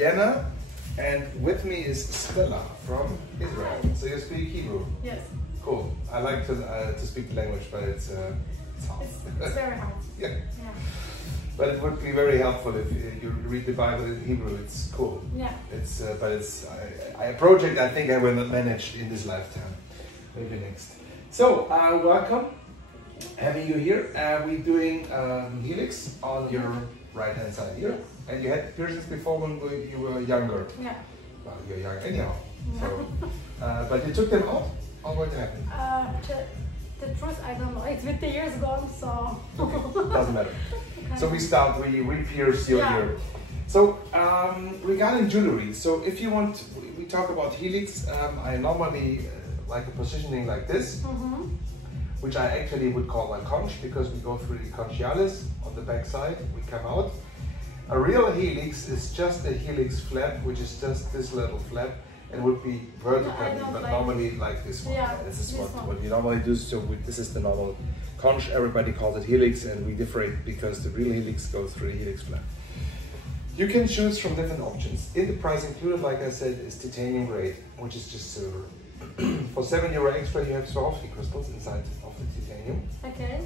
Vienna, and with me is Stella from Israel. So you speak Hebrew? Yes. Cool. I like to speak the language, but it's hard. It's very hard. Yeah. But it would be very helpful if you read the Bible in Hebrew. It's cool. Yeah. It's but it's a project I think I will not manage in this lifetime. Maybe next. So welcome, having you here. We're doing helix on your right hand side here, and you had piercings before when you were younger. Yeah. Well, you're young anyhow. Yeah. So, but you took them out, or what happened? The truth, I don't know. It's with the years gone, so. Okay, doesn't matter. Okay. So we re-pierce your ear. So regarding jewelry, so if you want, we talk about helix. I normally like a positioning like this, which I actually would call a conch because we go through the conchialis on the back side. We come out. A real helix is just a helix flap, which is just this little flap. And would be vertically, but like normally like this one. Yeah, this is what we normally do. So this is the normal conch. Everybody calls it helix, and we differentiate because the real helix goes through the helix flap. You can choose from different options. In the price included, like I said, is titanium grade, which is just silver. For €7 extra, you have Swarovski crystals inside of the titanium. Okay.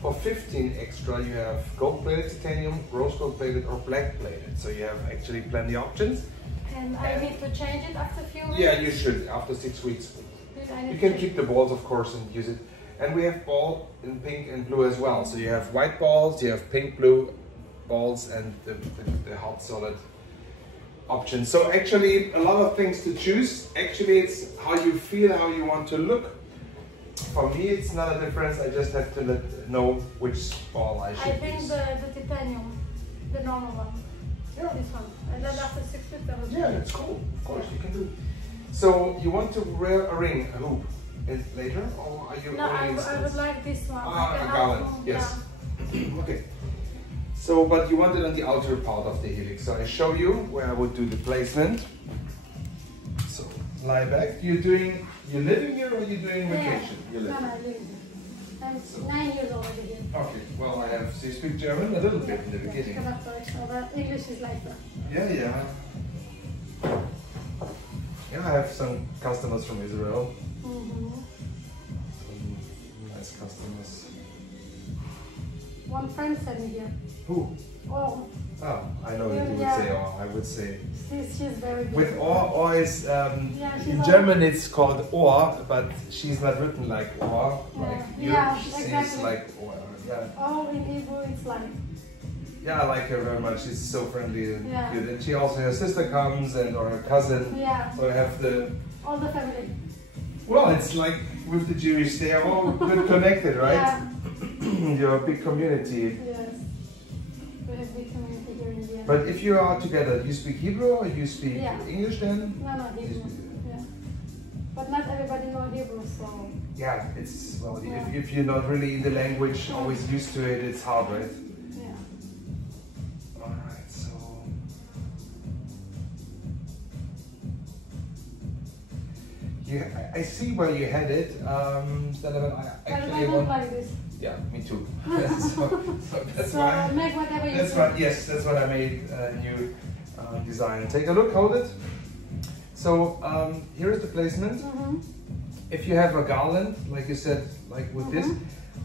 For 15 extra, you have gold-plated titanium, rose gold-plated, or black-plated. So you have actually plenty of options. And I need to change it after a few weeks? Yeah, you should, after 6 weeks. You can keep the balls, of course, and use it. And we have ball in pink and blue as well. So you have white balls, you have pink, blue balls, and the hot solid option. So actually, a lot of things to choose. Actually, it's how you feel, how you want to look. For me, it's not a difference. I just have to know which ball I should use. I think the titanium, the normal one. Yeah. This one. And then after 6 weeks, that was yeah, it's cool. Of course, you can do. So you want to wear a ring, a hoop, later, or are you? No, I would like this one. A garland. Yes. Yeah. Okay. So, but you want it on the outer part of the helix. So I show you where I would do the placement. So lie back. You're living here, or you're doing vacation? Yeah. No, I live here. I'm 9 years old already here. Okay, well so you speak German a little bit in the beginning. English is like that. Yeah. Yeah, I have some customers from Israel. Some nice customers. One friend sent me here. Who? Oh. Oh, I know that you would say or. I would say. She's very good. With or is in German it's called or, but she's not written like or. Like she's like or. Yeah. Oh, in Hebrew it's like. Yeah, I like her very much. She's so friendly and good. And she also, her sister comes or her cousin. Yeah. So I have all the family. Well, it's like with the Jewish, they are all good connected, right? Yeah. You're a big community. Yes. We have big community here in Vienna. But if you are together, do you speak Hebrew or you speak English then? No, Hebrew. Yeah. But not everybody knows Hebrew, so. Yeah, it's, well, if you're not really in the language, always used to it, it's hard, right? Yeah. Alright, so. I see where you headed. I don't like this. Yeah, me too. so that's why. Make whatever you Yes, that's what I made a new design. Take a look, hold it. So here is the placement. If you have a garland, like you said, like with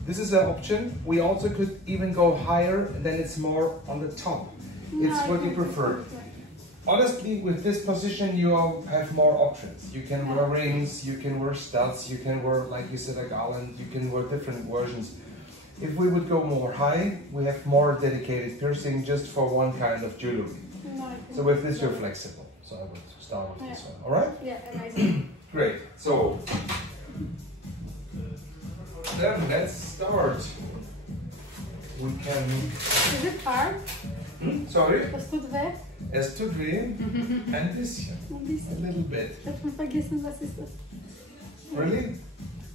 this is an option. We also could even go higher, and then it's more on the top. It's what you prefer. Honestly, with this position, you have more options. You can wear rings, you can wear studs, you can wear, like you said, a garland, you can wear different versions. If we would go more high, we have more dedicated piercing just for one kind of jewelry. So with this, you're flexible. So I would start with this one, all right? Yeah, amazing. Great, so then let's start. We can... Is it far? Sorry? Es tut weh? Es tut weh, ein bisschen. A little bit. Ich hab schon vergessen, was ist das? Really?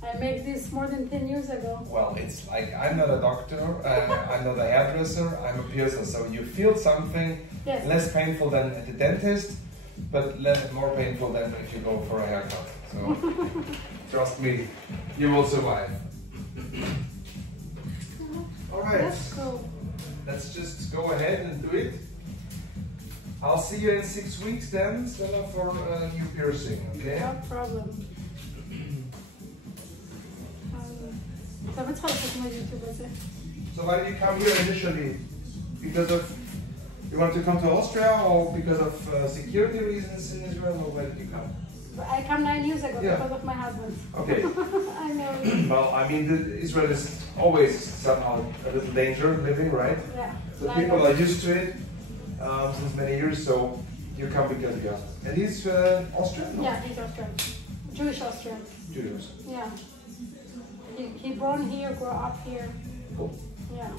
I made this more than 10 years ago. Well, it's like, I'm not a doctor, I'm not a hairdresser, I'm a piercer. So you feel something less painful than at the dentist, but more painful than if you go for a haircut. So trust me, you will survive. All right. That's cool. Let's just go ahead and do it. I'll see you in 6 weeks then, Stella, for a new piercing, okay? No problem. So why did you come here initially? Because of, you want to come to Austria or because of security reasons in Israel, or where did you come? I come 9 years ago Yeah. because of my husband. Okay. I know. Well, I mean, Israel is always somehow a little danger living, right? Yeah. The Like people us. are used to it since many years, so you come because of your husband. And he's Austrian? No? Yeah, he's Austrian. Jewish Austrian. Jewish. Yeah. He born here, grew up here. Cool. Yeah.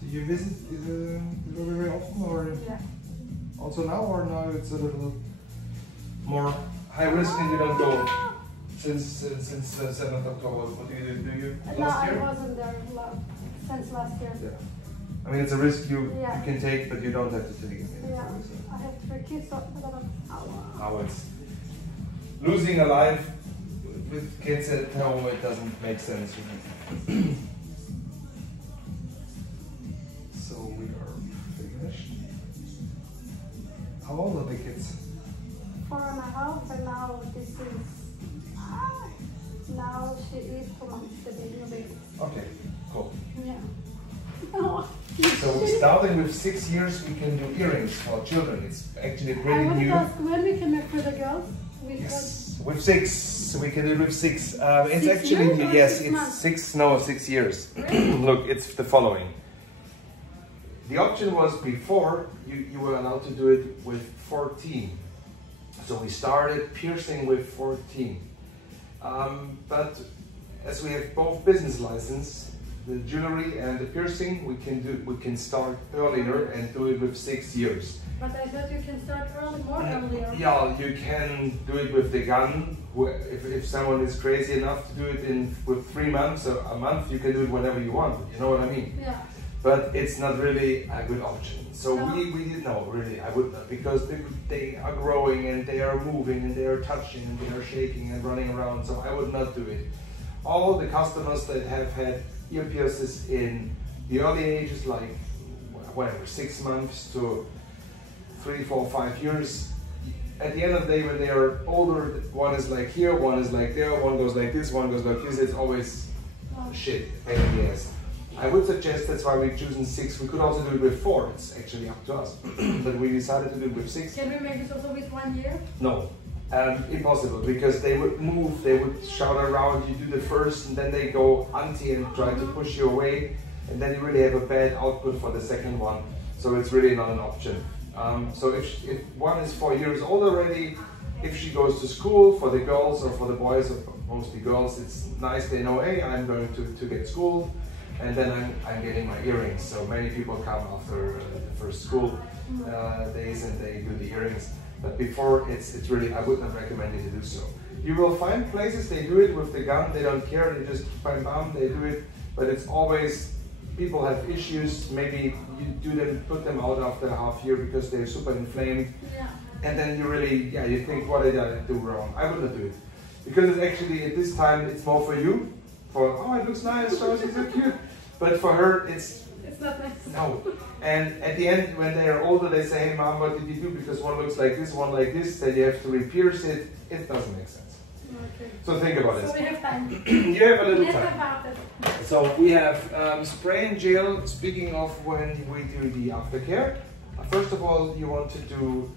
Do you visit very often, or Yeah. also now, or now it's a little more high risk and you don't go since 7th October? What do you do? Do you No, last I year? wasn't there since last year. Yeah. I mean, it's a risk you Yeah. can take, but you don't have to take it. Yeah. I have 3 kids, so How it's losing a life with kids at home, it doesn't make sense. So we are finished. How old are the kids? 4.5, and now this is. Now she is 2 months, the baby. Okay, cool. Yeah. So starting with 6 years, we can do earrings for children. It's actually I pretty want to new. ask when we can make for the girls. Yes, with 6, we can do it with 6. It's 6 actually years or yes, 6 it's months? 6 years. Look, it's the following. The option was before you were allowed to do it with 14. So we started piercing with 14. But as we have both business license, the jewelry and the piercing, we can start earlier and do it with 6 years. But I thought you can start more earlier. Yeah, you can do it with the gun. If someone is crazy enough to do it with 3 months or a month, you can do it whenever you want. You know what I mean? Yeah. But it's not really a good option. So No. we didn't know, really, I would not, because they are growing and they are moving and they are touching and they are shaking and running around, so I would not do it. All the customers that have had ear piercings in the early ages, like whatever, 6 months to 3, 4, 5 years, at the end of the day, when they are older, one is like here, one is like there, one goes like this, one goes like this, it's always shit, pain in the ass. I would suggest that's why we've chosen 6. We could also do it with 4, it's actually up to us. But we decided to do it with 6. Can we make this also with 1 year? No, impossible, because they would move, they would shout around, you do the first, and then they go anti and try to push you away, and then you really have a bad output for the second one. So it's really not an option. So if one is 4 years old already, if she goes to school, for the girls or for the boys, or mostly girls, it's nice, they know, hey, I'm going to get school, and then I'm getting my earrings. So many people come after the first school days and they do the earrings. But before, it's really, I would not recommend you to do so. You will find places they do it with the gun, they don't care, they just bam bam, they do it, but it's always, people have issues, maybe you put them out after a half year because they're super inflamed, Yeah. and then you really, you think, what did I do wrong? I would not do it. Because it's actually, at this time, it's more for you, for, oh, it looks nice, oh, she's so cute. But for her, it's not nice. No. And at the end, when they are older, they say, hey, Mom, what did you do? Because one looks like this, one like this, then you have to re-pierce it. It doesn't make sense. Okay. So think about So it. we have time. You have a little Let's time. about it. So we have spray and gel. Speaking of when we do the aftercare, first of all, you want to do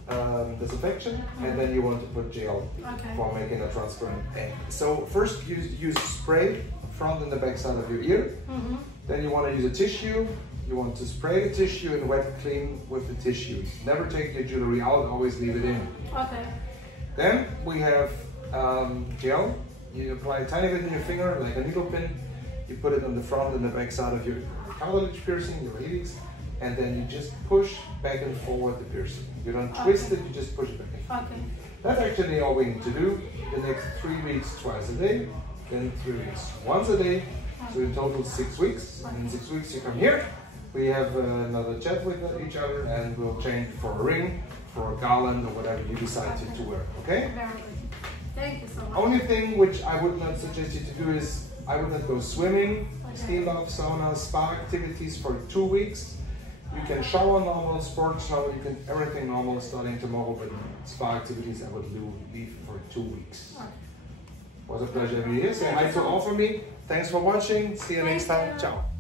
disinfection, and then you want to put gel Okay. for making a transparent egg. So first, use spray front and the back side of your ear. Mm-hmm. Then you want to use a tissue. You want to spray the tissue and wet clean with the tissue. Never take your jewelry out, always leave it in. Okay. Then we have gel. You apply a tiny bit in your finger, like a needle pin. You put it on the front and the back side of your cartilage piercing, your helix, and then you just push back and forward the piercing. You don't twist it, you just push it back and forward. Okay. That's actually all we need to do. The next 3 weeks, twice a day. Then 3 weeks, once a day. So in total 6 weeks. And in 6 weeks you come here. We have another chat with each other, and we'll change for a ring, for a garland, or whatever you decide to wear. Okay? Very good. Thank you so much. Only thing which I would not suggest you to do is I would not go swimming, steam bath, sauna, spa activities for 2 weeks. You can shower normal, sport shower, you can everything normal starting tomorrow, but spa activities I would leave for 2 weeks. Okay. Was a pleasure being here. Say hi to all from me. Thanks for watching. See you next time. you. Ciao.